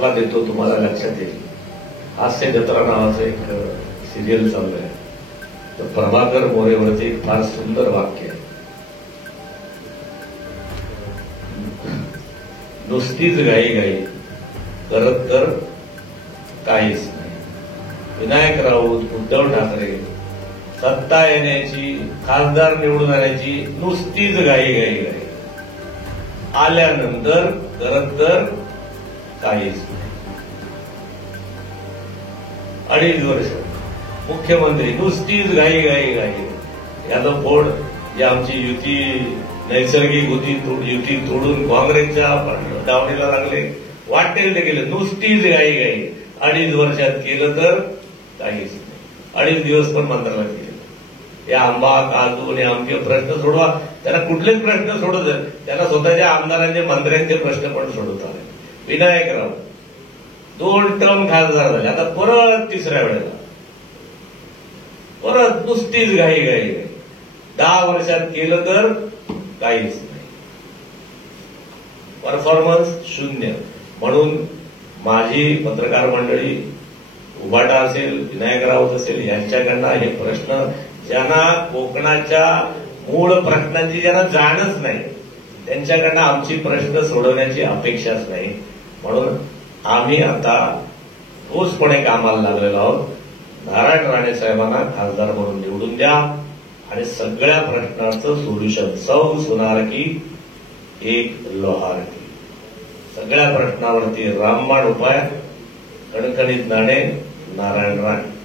दाखला देतो, तुम्हाला लक्षात येईल. हास्य जत्रा नावाचं एक सिरियल चालू आहे. तर प्रभाकर मोरेवरती एक फार सुंदर वाक्य आहे. नुसतीच घाई घाई करत तर काहीच नाही. विनायक राऊत, उद्धव ठाकरे सत्ता येण्याची, खासदार निवडून आण्याची नुसतीच घाई घाई घाई, आल्यानंतर करत तर काहीच नाही. 2.5 वर्ष मुख्यमंत्री नुसतीच घाई घाई घाई. यादव फोड जी आमची युती नैसर्गिक होती, युती तोडून काँग्रेसच्या दावणीला लागले, वाटेल ते केलं. नुसतीच घाई घाई 2.5 वर्षात केलं तर काहीच नाही. 2.5 दिवस पण मंत्रालयात केले. हे आंबा काजू आणि आमचे प्रश्न सोडवा, त्यांना कुठलेच प्रश्न सोडत आहेत. त्यांना स्वतःच्या आमदारांचे मंत्र्यांचे प्रश्न पण सोडवत आले. विनायक राऊत 2 टर्म खासदार झाले, आता परत 3ऱ्या वेळेला परत नुसतीच घाई घाई. 10 वर्षात केलं तर काहीच नाही. परफॉर्मन्स 0. म्हणून माझी पत्रकार मंडळी, उभाटा असेल, विनायक राऊत असेल, यांच्याकडनं हे प्रश्न, ज्यांना कोकणाच्या मूळ प्रश्नांची ज्यांना जाणच नाही, त्यांच्याकडनं आमची प्रश्न सोडवण्याची अपेक्षाच नाही. म्हणून आम्ही आता ठोसपणे कामाला लागलेलो आहोत. नारायण राणे साहेबांना खासदार म्हणून निवडून द्या आणि सगळ्या प्रश्नाचं सोल्युशन, सौ सुनार की एक लोहार की, सगळ्या प्रश्नावरती रामबाण उपाय, कणकणीत नाणे, नारायण राणे.